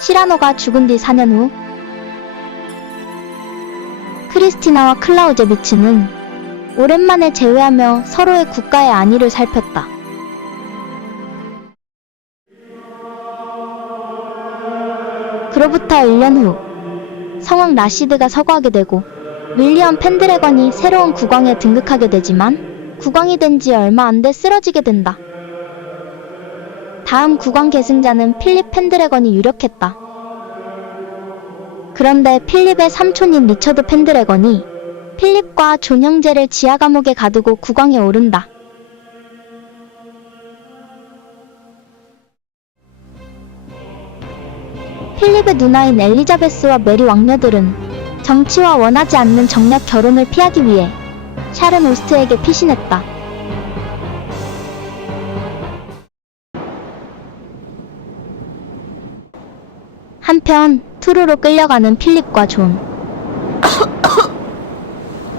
시라노가 죽은 뒤 4년 후 크리스티나와 클라우제비츠는 오랜만에 재회하며 서로의 국가의 안위를 살폈다. 그로부터 1년 후 성왕 라시드가 서거하게 되고 윌리엄 펜드래건이 새로운 국왕에 등극하게 되지만 국왕이 된 지 얼마 안 돼 쓰러지게 된다. 다음 국왕 계승자는 필립 펜드래건이 유력했다. 그런데 필립의 삼촌인 리처드 펜드래건이 필립과 존 형제를 지하 감옥에 가두고 국왕에 오른다. 필립의 누나인 엘리자베스와 메리 왕녀들은 정치와 원하지 않는 정략 결혼을 피하기 위해 샤른 오스트에게 피신했다. 한편 투르로 끌려가는 필립과 존.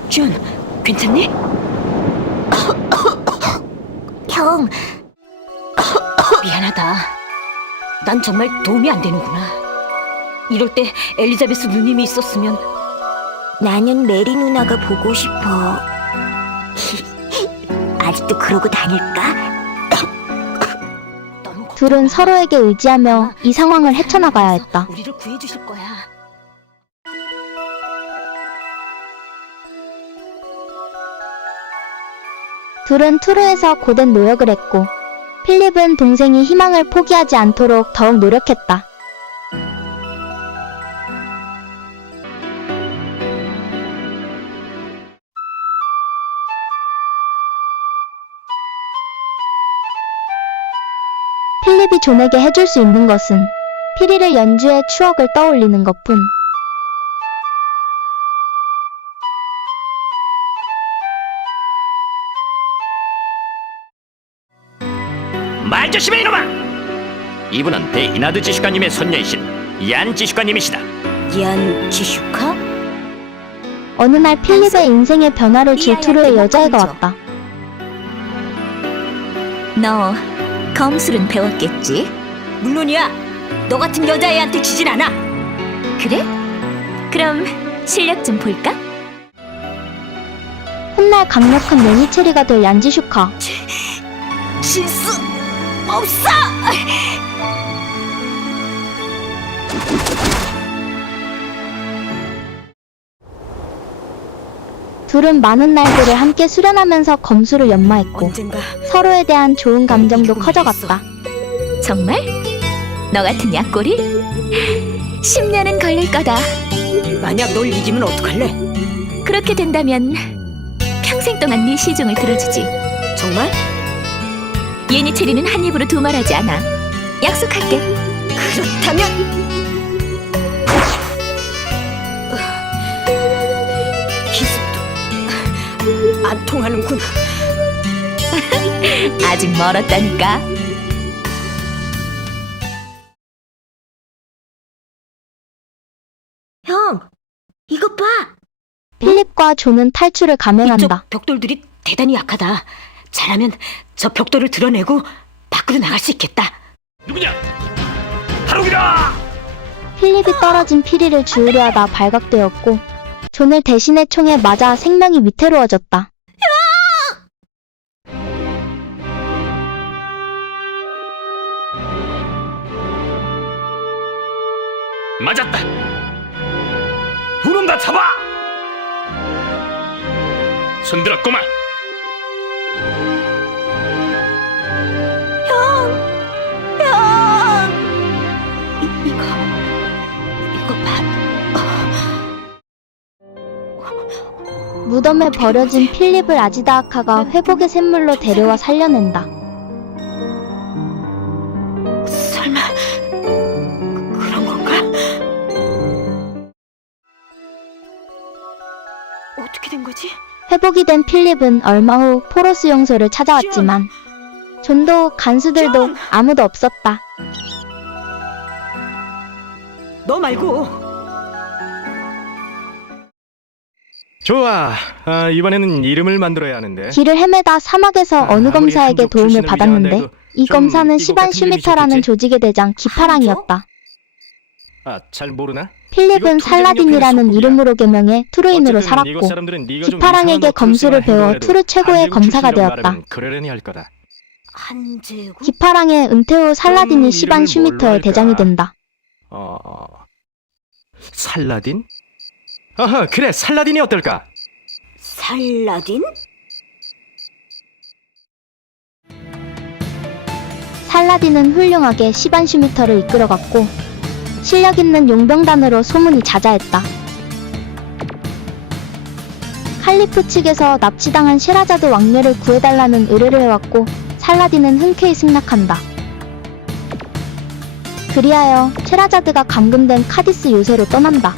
존, 괜찮니? 형, 미안하다. 난 정말 도움이 안 되는구나. 이럴 때 엘리자베스 누님이 있었으면. 나는 메리 누나가 보고 싶어. 아직도 그러고 다닐까? 둘은 서로에게 의지하며 이 상황을 헤쳐나가야 했다. 우리를 구해주실 거야. 둘은 투르에서 고된 노역을 했고 필립은 동생이 희망을 포기하지 않도록 더욱 노력했다. 필립이 존에게 해줄 수 있는 것은 피리를 연주해 추억을 떠올리는 것뿐. 말 조심해 이놈아! 이분은 대이나드 지슈카님의 손녀이신 얀 지슈카님이시다. 얀 지슈카? 어느 날 필립의 인생에 변화를 줄 투르의 여자애가 왔다. 너 검술은 배웠겠지? 물론이야. 너 같은 여자애한테 지진 않아. 그래? 그럼 실력 좀 볼까? 훗날 강력한 매니체리가 될 얀지슈카. 질 수 없어. 둘은 많은 날들을 함께 수련하면서 검술을 연마했고 언젠가 서로에 대한 좋은 감정도 커져갔다. 정말? 너 같은 약골이? 10년은 걸릴 거다. 만약 널 이기면 어떡할래? 그렇게 된다면 평생 동안 네 시중을 들어주지. 정말? 예니체리는 한 입으로 두 말하지 않아. 약속할게. 그렇다면 기습도 안 통하는군. 아직 멀었다니까. 형, 이것 봐. 필립과 존은 탈출을 감행한다. 이쪽 벽돌들이 대단히 약하다. 잘하면 저 벽돌을 드러내고 밖으로 나갈 수 있겠다. 누구냐? 하루기라! 필립이 떨어진 피리를 주우려 하다 발각되었고 존을 대신해 총에 맞아 생명이 위태로워졌다. 맞았다. 두 놈 다 잡아! 손들었구만. 이거 봐. 무덤에 버려진 필립을 아지다아카가 회복의 샘물로 데려와 살려낸다. 설마 그런 건가? 어떻게 된 거지? 회복이 된 필립은 얼마 후 포로스 용소를 찾아왔지만 존도 간수들도 아무도 없었다. 너 말고. 좋아. 이번에는 이름을 만들어야 하는데. 길을 헤매다 사막에서 어느 검사에게 도움을 받았는데 이 검사는 시반 슈미터라는 조직의 대장 기파랑이었다. 아, 잘 모르나? 필립은 이거 투쟁 살라딘이라는 협회의 이름으로 개명해 투르인으로 어쨌든 이곳 살았고 사람들은 네가 좀 기파랑에게 이상한 검수를 어투스나 배워 행동을 투르 해도 최고의 한제국 검사가 출신이라고 되었다. 말하면 그러려니 할 거다. 한제국? 기파랑의 은퇴 후 살라딘이 이름을 시반 뭘로 슈미터의 할까? 대장이 된다. 살라딘? 아하, 그래, 살라딘이 어떨까? 살라딘? 살라딘은 훌륭하게 시반 슈미터를 이끌어갔고 실력 있는 용병단으로 소문이 자자했다. 칼리프 측에서 납치당한 셰라자드 왕녀를 구해달라는 의뢰를 해왔고 살라딘은 흔쾌히 승낙한다. 그리하여 셰라자드가 감금된 카디스 요새로 떠난다.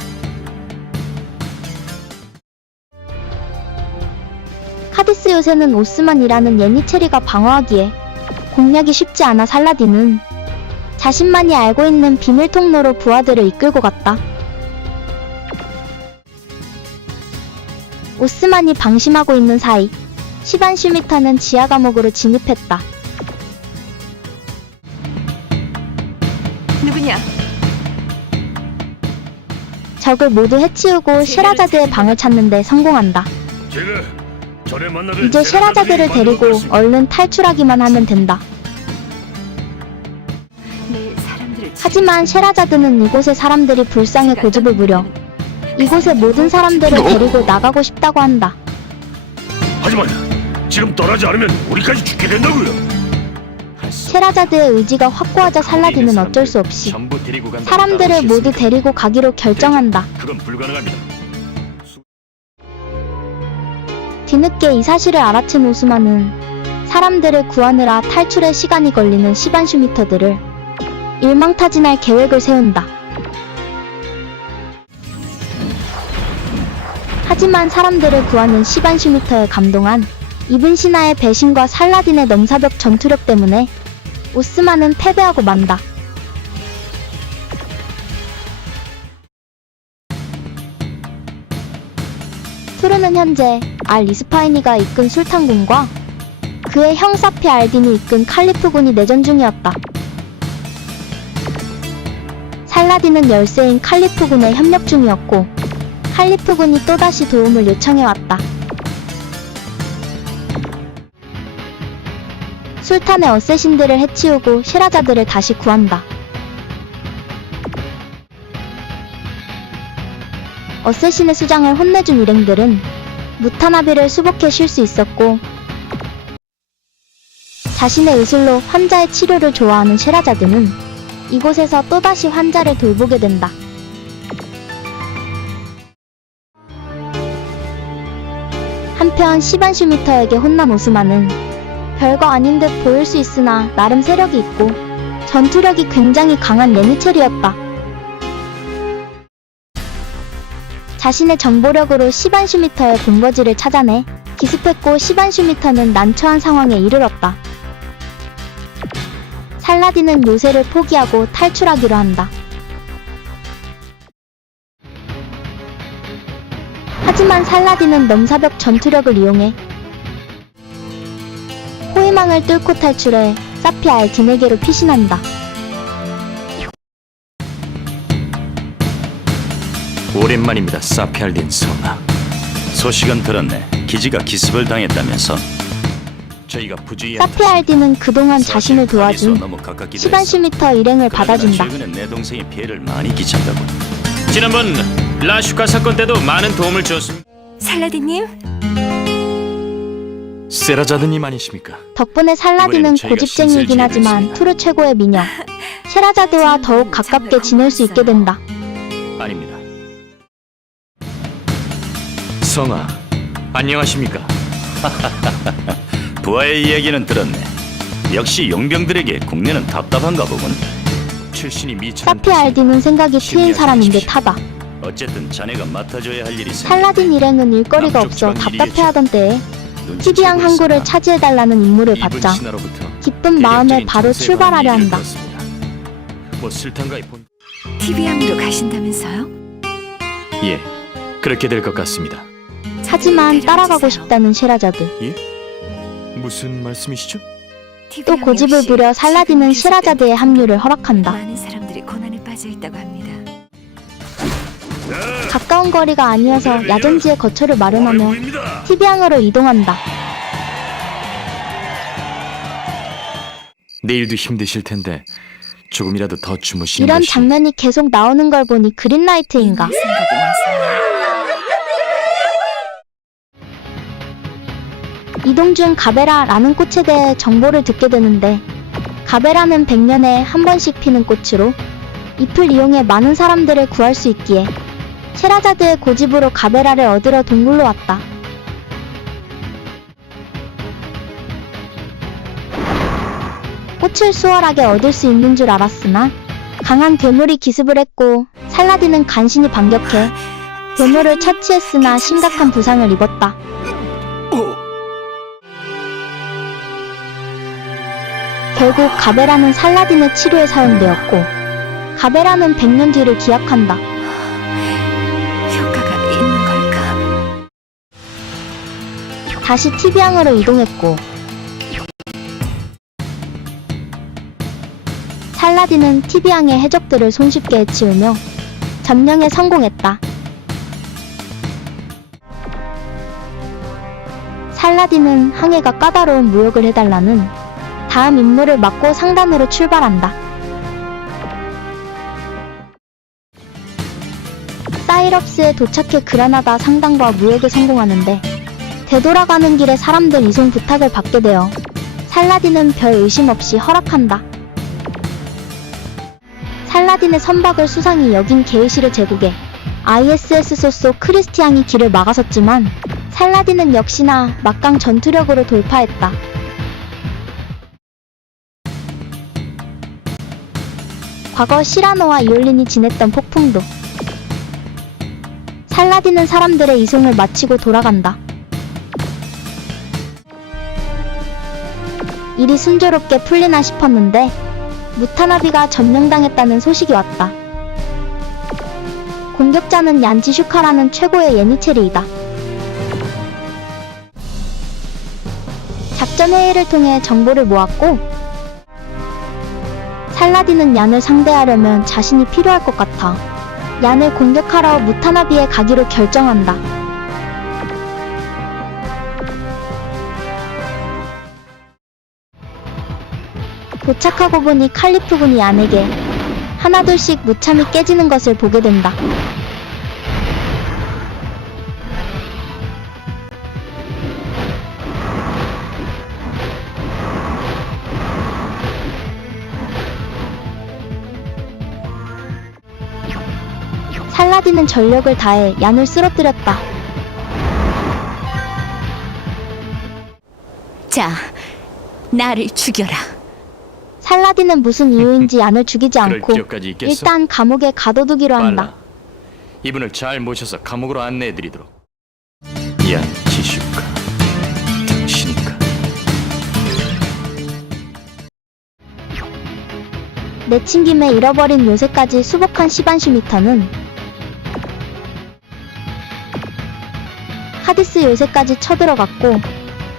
카디스 요새는 오스만이라는 예니체리가 방어하기에 공략이 쉽지 않아 살라딘은 자신만이 알고 있는 비밀 통로로 부하들을 이끌고 갔다. 오스만이 방심하고 있는 사이 시반 슈미터는 지하 감옥으로 진입했다. 누구냐? 적을 모두 해치우고 셰라자드의 방을 찾는데 성공한다. 제가 전에 만나던 이제 셰라자드를 데리고 얼른 탈출하기만 하면 된다. 내 사람들을 하지만 셰라자드는 이곳의 사람들이 불쌍해 고집을 부려 이곳의 모든 사람들을 데리고 나가고 싶다고 한다. 하지만 지금 떠나지 않으면 우리까지 죽게 된다고요. 셰라자드의 의지가 확고하자 살라딘은 어쩔 수 없이 전부 데리고 간다고 사람들을 모두 따라오시겠습니까? 데리고 가기로 결정한다. 그건 불가능합니다. 뒤늦게 이 사실을 알아챈 오스만은 사람들을 구하느라 탈출에 시간이 걸리는 시반 슈미터들을 일망타진할 계획을 세운다. 하지만 사람들을 구하는 시반 슈미터에 감동한 이븐 시나의 배신과 살라딘의 넘사벽 전투력 때문에 오스만은 패배하고 만다. 투르는 현재 알 이스파이니가 이끈 술탄군과 그의 형 사피 알딘이 이끈 칼리프군이 내전 중이었다. 살라딘은 열세인 칼리프군에 협력 중이었고 칼리프군이 또다시 도움을 요청해왔다. 술탄의 어쌔신들을 해치우고 셰라자드를 다시 구한다. 어쌔신의 수장을 혼내준 일행들은 무타나비를 수복해 쉴 수 있었고 자신의 의술로 환자의 치료를 좋아하는 셰라자드는 이곳에서 또다시 환자를 돌보게 된다. 한편 시반 슈미터에게 혼난 오스만은 별거 아닌 듯 보일 수 있으나 나름 세력이 있고 전투력이 굉장히 강한 예니체리였다. 자신의 정보력으로 시반 슈미터의 본거지를 찾아내 기습했고 시반 슈미터는 난처한 상황에 이르렀다. 살라딘은 요새를 포기하고 탈출하기로 한다. 하지만 살라딘은 넘사벽 전투력을 이용해 호위망을 뚫고 탈출해 사피 알딘에게로 피신한다. 오랜만입니다, 사피알딘 성아. 소식은 들었네. 기지가 기습을 당했다면서? 저희가 부주의한 사피 알딘은 그동안 자신을 도와준 시반 슈미터 일행을 받아준다. 최근에 내 동생이 피해를 많이 끼쳤다고. 지난번 라슈카 사건 때도 많은 도움을 주었습니다. 살라딘님, 세라자드님 아니십니까? 덕분에 살라딘은 이번에는 저희가 고집쟁이이긴 신세를 하지만 지으겠습니다. 투르 최고의 미녀 셰라자드와 더욱 가깝게 지낼 수 있게 된다. 아닙니다. 성아, 안녕하십니까? 부하의 이야기는 들었네. 역시 용병들에게 국내는 답답한가 보군. 출신이 미천한 사피 알딘은 생각이 트인 사람인 듯하다. 어쨌든 자네가 맡아줘야 할 일이 있으니 살라딘 일행은 일거리가 남쪽 없어 지방 답답해하던 때에 눈치채고 티비앙 항구를 있으나 차지해달라는 임무를 이분 받자 신하로부터 기쁜 마음에 대략적인 바로 정세에 출발하려 관한 한다. 얘기를 들었습니다. 뭐 술탄가에 본... TV항으로 가신다면서요? 예, 그렇게 될 것 같습니다. 하지만 따라가고 데려주세요. 싶다는 셰라자드. 무슨 말씀이시죠? 또 TV항 고집을 역시 부려 살라딘은 지금 셰라자드의 합류를 허락한다. 많은 사람들이 고난에 빠져 있다고 합니다. 가까운 거리가 아니어서 야전지에 거처를 마련하며 보입니다. 티비앙으로 이동한다. 내일도 힘드실 텐데 조금이라도 더 주무시는 이런 것이. 장면이 계속 나오는 걸 보니 그린라이트인가? 생각이 나서. 이동 중 가베라라는 꽃에 대해 정보를 듣게 되는데, 가베라는 100년에 한 번씩 피는 꽃으로 잎을 이용해 많은 사람들을 구할 수 있기에 셰라자드의 고집으로 가베라를 얻으러 동굴로 왔다. 꽃을 수월하게 얻을 수 있는 줄 알았으나 강한 괴물이 기습을 했고 살라딘은 간신히 반격해 괴물을 처치했으나 심각한 부상을 입었다. 결국 가베라는 살라딘의 치료에 사용되었고 가베라는 100년 뒤를 기약한다. 효과가 있는 걸까? 다시 티비앙으로 이동했고 살라딘은 티비앙의 해적들을 손쉽게 해치우며 점령에 성공했다. 살라딘은 항해가 까다로운 무역을 해달라는 다음 임무를 맡고 상단으로 출발한다. 사이럽스에 도착해 그라나다 상단과 무역에 성공하는데 되돌아가는 길에 사람들 이송 부탁을 받게 되어 살라딘은 별 의심 없이 허락한다. 살라딘의 선박을 수상이 여긴 게이시르 제국에 ISS 소속 크리스티앙이 길을 막아섰지만 살라딘은 역시나 막강 전투력으로 돌파했다. 과거 시라노와 이올린이 지냈던 폭풍도 살라딘은 사람들의 이송을 마치고 돌아간다. 일이 순조롭게 풀리나 싶었는데 무타나비가 점령당했다는 소식이 왔다. 공격자는 얀지 슈카라는 최고의 예니체리이다. 작전 회의를 통해 정보를 모았고 살라딘은 얀을 상대하려면 자신이 필요할 것 같아 얀을 공격하러 무타나비에 가기로 결정한다. 도착하고 보니 칼리프군이 얀에게 하나둘씩 무참히 깨지는 것을 보게 된다. 살라딘은 전력을 다해 얀을 쓰러뜨렸다. 자, 나를 죽여라. 살라딘은 무슨 이유인지 얀을 죽이지 그럴 않고 필요까지 있겠어? 일단 감옥에 가둬두기로 한다. 빨라. 이분을 잘 모셔서 감옥으로 안내해드리도록. 얀 지슈카, 당신인가? 내친김에 잃어버린 요새까지 수복한 시반슈미터는 하디스 요새까지 쳐들어갔고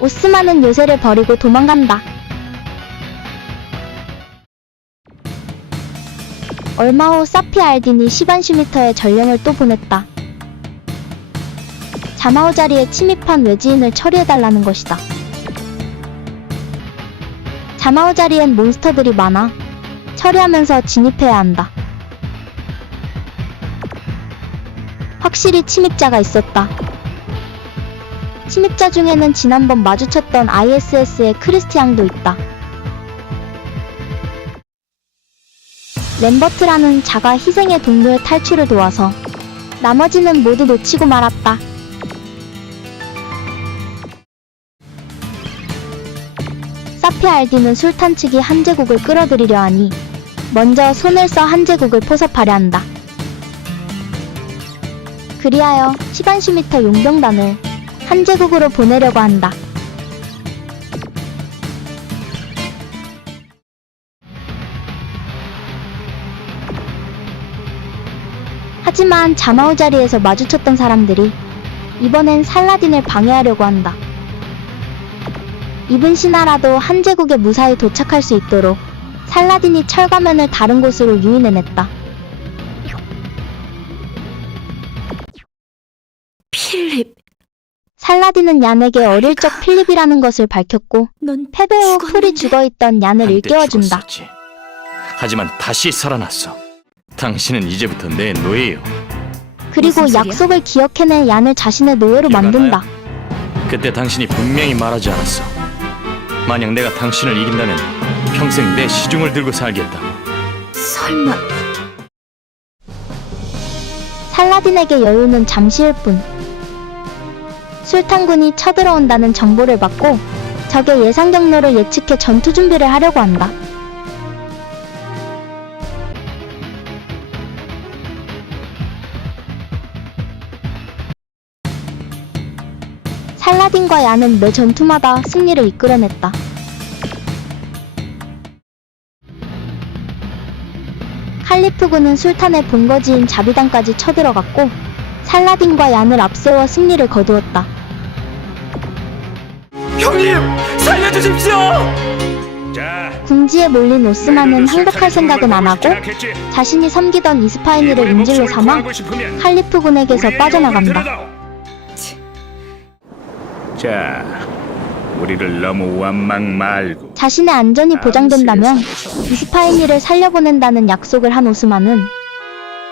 오스만은 요새를 버리고 도망간다. 얼마 후 사피 알딘이 시반슈미터에 전령을 또 보냈다. 자마오 자리에 침입한 외지인을 처리해달라는 것이다. 자마오 자리엔 몬스터들이 많아 처리하면서 진입해야 한다. 확실히 침입자가 있었다. 침입자 중에는 지난번 마주쳤던 ISS의 크리스티앙도 있다. 램버트라는 자가 희생의 동료의 탈출을 도와서 나머지는 모두 놓치고 말았다. 사피 알딘은 술탄 측이 한 제국을 끌어들이려 하니 먼저 손을 써 한 제국을 포섭하려 한다. 그리하여 시반슈미터 용병단을 한 제국으로 보내려고 한다. 하지만 자마오 자리에서 마주쳤던 사람들이 이번엔 살라딘을 방해하려고 한다. 이븐 시나라도 한 제국에 무사히 도착할 수 있도록 살라딘이 철가면을 다른 곳으로 유인해냈다. 필립, 살라딘은 얀에게 어릴 적 필립이라는 것을 밝혔고 넌 패배 후 풀이 죽었는데. 죽어있던 얀을 한때 일깨워준다. 죽었었지. 하지만 다시 살아났어. 당신은 이제부터 내 노예요. 그리고 무슨 소리야? 약속을 기억해내 얀을 자신의 노예로 기억 안 만든다. 그때 당신이 분명히 말하지 않았어. 만약 내가 당신을 이긴다면 평생 내 시중을 들고 살겠다. 설마 살라딘에게 여유는 잠시일 뿐. 술탄군이 쳐들어온다는 정보를 받고 적의 예상 경로를 예측해 전투 준비를 하려고 한다. 살라딘과 얀은 매 전투마다 승리를 이끌어냈다. 칼리프군은 술탄의 본거지인 자비단까지 쳐들어갔고 살라딘과 얀을 앞세워 승리를 거두었다. 형님, 살려주십시오! 자, 궁지에 몰린 오스만은 항복할 생각은 안 하고 생각했지? 자신이 섬기던 이스파이니를 이번에 인질로 목숨을 삼아 구하고 싶으면 칼리프군에게서 우리의 빠져나간다. 요구를 들어다오. 자, 우리를 너무 완망 말고 자신의 안전이 보장된다면 이스파이니를 살려보낸다는 약속을 한 오스만은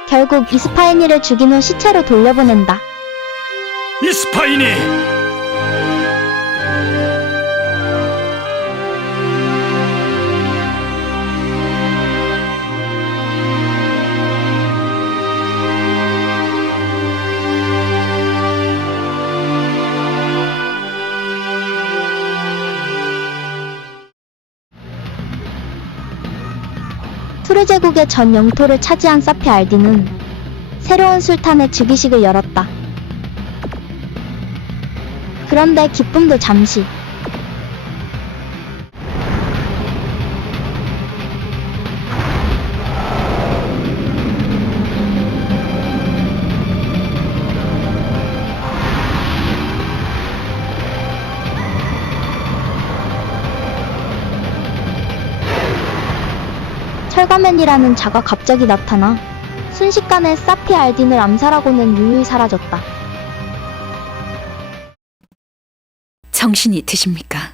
결국 이스파이니를 죽인 후 시체로 돌려보낸다. 이스파이니! 투르 제국의 전 영토를 차지한 사피 알딘은 새로운 술탄의 즉위식을 열었다. 그런데 기쁨도 잠시. 철가맨이라는 자가 갑자기 나타나 순식간에 사피 알딘을 암살하고는 유유히 사라졌다. 정신이 드십니까?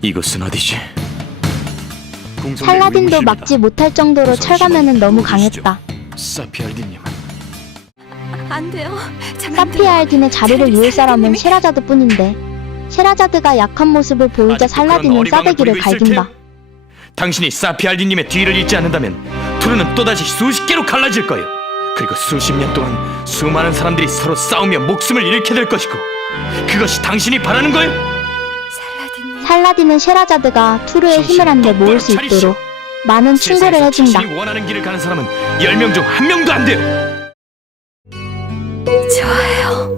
이곳은 어디지? 살라딘도 막지 못할 정도로 철가맨은 너무 강했다. 사피알딘님. 안 돼요. 사피 알딘의 자리를 이을 사람은 셰라자드 뿐인데 셰라자드가 약한 모습을 보이자 살라딘은 싸대기를 갈긴다. 당신이 사피알딘님의 뒤를 잇지 않는다면 투르는 또다시 수십 개로 갈라질 거예요. 그리고 수십 년 동안 수많은 사람들이 서로 싸우며 목숨을 잃게 될 것이고 그것이 당신이 바라는 거예요? 살라딘님. 살라딘은 셰라자드가 투르의 힘을 한데 모을 수 있도록 많은 충고를 세상에서 해준다. 자신이 원하는 길을 가는 사람은 10명 중 1명도 안 돼요. 좋아요.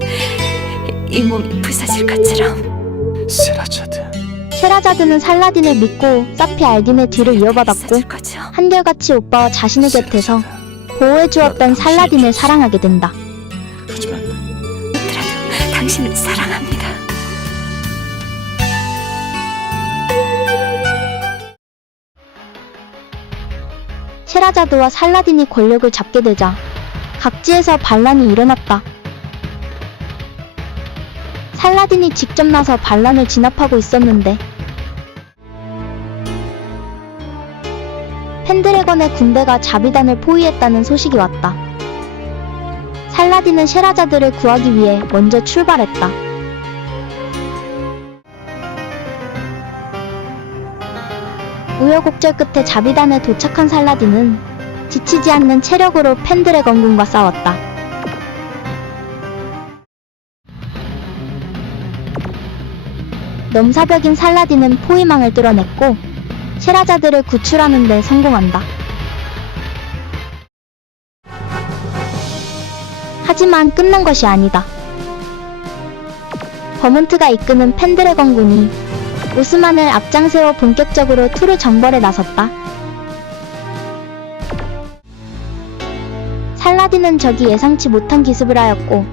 이 몸이 부서질 것처럼 세라자드. 셰라자드는 살라딘을 믿고 사피 알딘의 뒤를 이어받았고 부서질 거죠. 한결같이 오빠와 자신의 곁에서 보호해주었던 살라딘을 사랑하게 된다. 하지만 그래도 당신을 사랑합니다. 셰라자드와 살라딘이 권력을 잡게 되자 각지에서 반란이 일어났다. 살라딘이 직접 나서 반란을 진압하고 있었는데 펜드래건의 군대가 자비단을 포위했다는 소식이 왔다. 살라딘은 셰라자드를 구하기 위해 먼저 출발했다. 우여곡절 끝에 자비단에 도착한 살라딘은 지치지 않는 체력으로 펜드래건군과 싸웠다. 넘사벽인 살라딘은 포위망을 뚫어냈고 셰라자드를 구출하는 데 성공한다. 하지만 끝난 것이 아니다. 버몬트가 이끄는 펜드래건군이 오스만을 앞장세워 본격적으로 투르 정벌에 나섰다. 살라딘은 적이 예상치 못한 기습을 하였고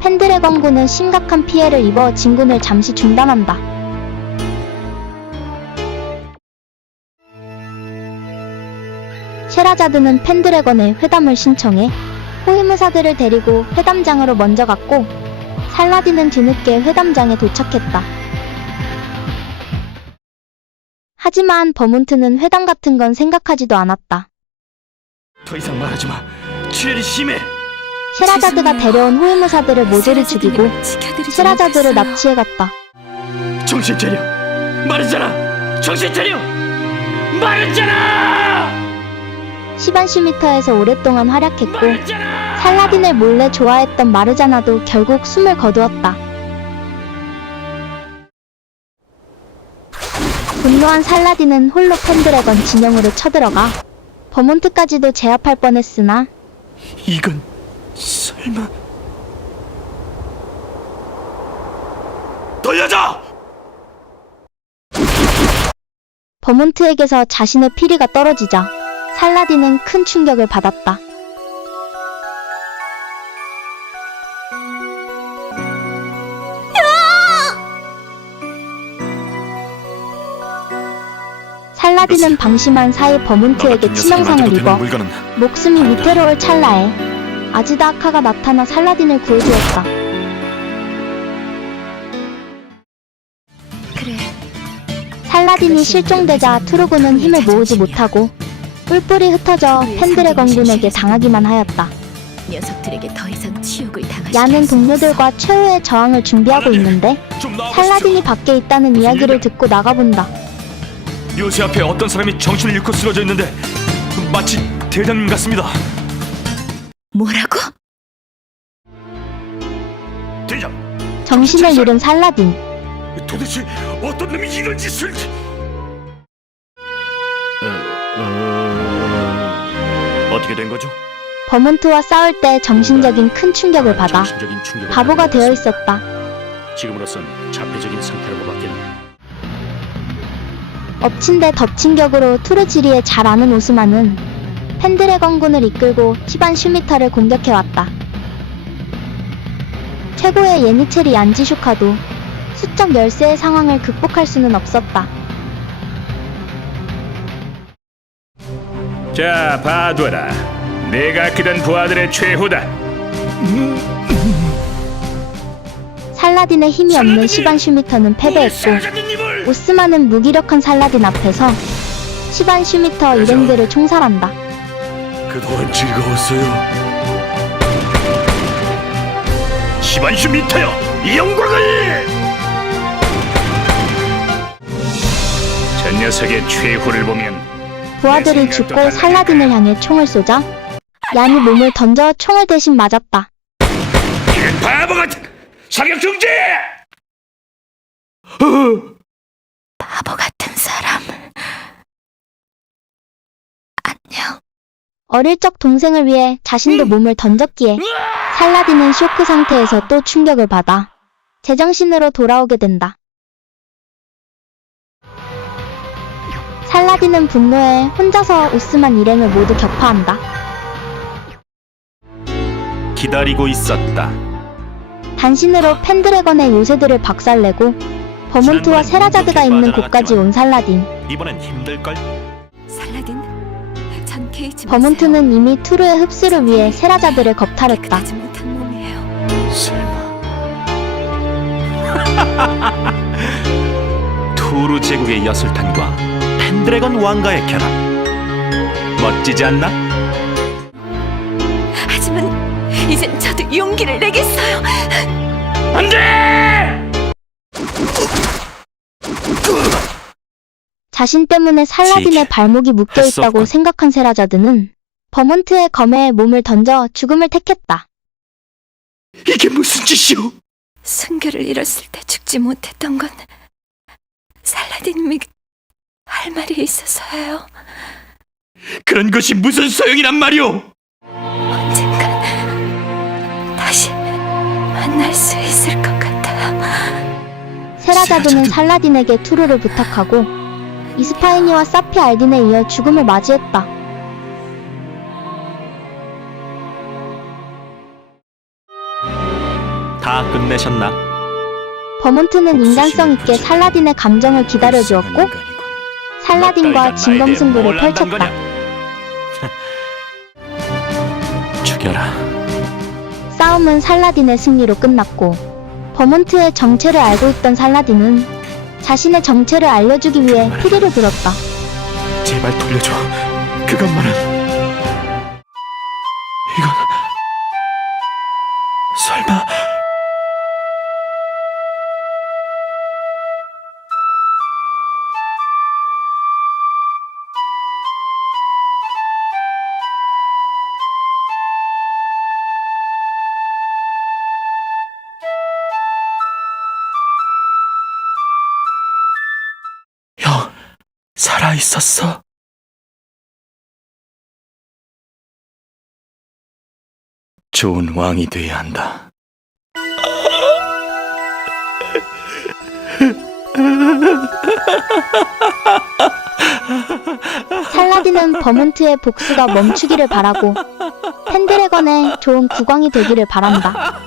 펜드래건군은 심각한 피해를 입어 진군을 잠시 중단한다. 셰라자드는 펜드래건에 회담을 신청해 호위무사들을 데리고 회담장으로 먼저 갔고 살라딘은 뒤늦게 회담장에 도착했다. 하지만 버몬트는 회담 같은 건 생각하지도 않았다. 더 이상 말하지 마. 쥐엘이 심해. 셰라자드가 데려온 호위무사들을 모조리 죽이고 셰라자드를 납치해갔다. 정신 차려. 말했잖아. 정신 차려. 말했잖아. 시반 슈미터에서 오랫동안 활약했고 말했잖아. 살라딘을 몰래 좋아했던 마르자나도 결국 숨을 거두었다. 분노한 살라딘은 홀로 펜드래건 진영으로 쳐들어가 버몬트까지도 제압할 뻔했으나 이건 설마. 돌려줘! 버몬트에게서 자신의 피리가 떨어지자 살라딘은 큰 충격을 받았다. 살라딘은 방심한 사이 버몬트에게 치명상을 입어 물건은 목숨이 위태로울 찰나에 아즈다아카가 나타나 살라딘을 구해주었다. 그래. 살라딘이 실종되자 투르고는 힘을 모으지 못하고 뿔뿔이 흩어져 펜드래건군에게 당하기만 하였다. 녀석들에게 더 이상 치욕을 당하지 야는 동료들과 최후의 저항을 준비하고 있는데 좀 나와보시죠. 살라딘이 밖에 있다는 이야기를 듣고 나가본다. 요새 앞에 어떤 사람이 정신을 잃고 쓰러져 있는데 마치 대장님 같습니다. 뭐라고? 대장, 정신을 잃은 살라딘. 도대체 어떤 놈이 이런 짓을? 어떻게 된 거죠? 버몬트와 싸울 때 정신적인 큰 충격을 받아 정신적인 충격을 바보가 받은 되어 것은 있었다. 지금으로선 자폐적인 상태라고밖에는. 엎친 데 덮친 격으로 투르지리에 잘 아는 오스만은 펜드래건군을 이끌고 시반 슈미터를 공격해왔다. 최고의 예니체리 얀지슈카도 수적 열세의 상황을 극복할 수는 없었다. 자, 봐둬라. 내가 그던 부하들의 최후다. 살라딘의 힘이 없는 시반 슈미터는 패배했고 사장님을 오스만은 무기력한 살라딘 앞에서 시반 슈미터 일행들을 총살한다. 그동안 즐거웠어요. 시반슈 미터여, 이 영광을! 저 녀석의 최후를 보면 부하들이 죽고 살라딘을 향해 총을 쏘자 얀이 몸을 던져 총을 대신 맞았다. 이런 바보 같은 사격 중지! 바보 같은 사람. 안녕. 어릴 적 동생을 위해 자신도 몸을 던졌기에 살라딘은 쇼크 상태에서 또 충격을 받아 제정신으로 돌아오게 된다. 살라딘은 분노해 혼자서 오스만 일행을 모두 격파한다. 기다리고 있었다. 단신으로 펜드래건의 요새들을 박살내고 버몬트와 세라자드가 있는 곳까지 온 살라딘. 이번엔 힘들걸? 살라딘, 전 개의치 버몬트는 이미 투르의 흡수를 위해 세라자드를 겁탈했다. 깨끗하지 못한 몸이에요. 투르 제국의 여술탄과 펜드래건 왕가의 결합. 멋지지 않나? 하지만 이젠 저도 용기를 내겠어요. 안 돼! 자신 때문에 살라딘의 지게. 발목이 할 수 묶여있다고 없군. 생각한 세라자드는 버몬트의 검에 몸을 던져 죽음을 택했다. 이게 무슨 짓이오? 순결을 잃었을 때 죽지 못했던 건 살라딘님이 할 말이 있어서요. 그런 것이 무슨 소용이란 말이오? 언젠간 다시 만날 수 있을 것 같아요. 세라자드는 살라딘에게 투르를 부탁하고 이스파이니와 사피 알딘에 이어 죽음을 맞이했다. 다 끝내셨나? 버몬트는 인간성 있게 살라딘의 감정을 기다려주었고 살라딘과 진검승부를 펼쳤다. 죽여라. 싸움은 살라딘의 승리로 끝났고 버몬트의 정체를 알고 있던 살라딘은 자신의 정체를 알려주기 위해 피리를 불었다. 제발 돌려줘. 그것만은. 이건 설마. 형, 살아 있었어. 좋은 왕이 돼야 한다. 살라딘은 버몬트의 복수가 멈추기를 바라고 펜드래건의 좋은 국왕이 되기를 바란다.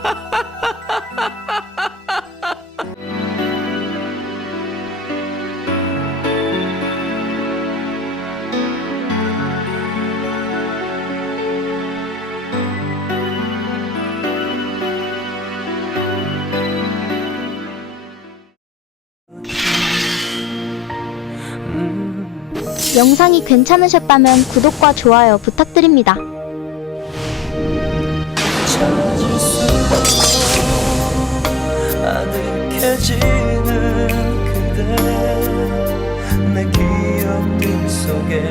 영상이 괜찮으셨다면 구독과 좋아요 부탁드립니다. 찾을 수 아득해지는 그대 내 기억들 속에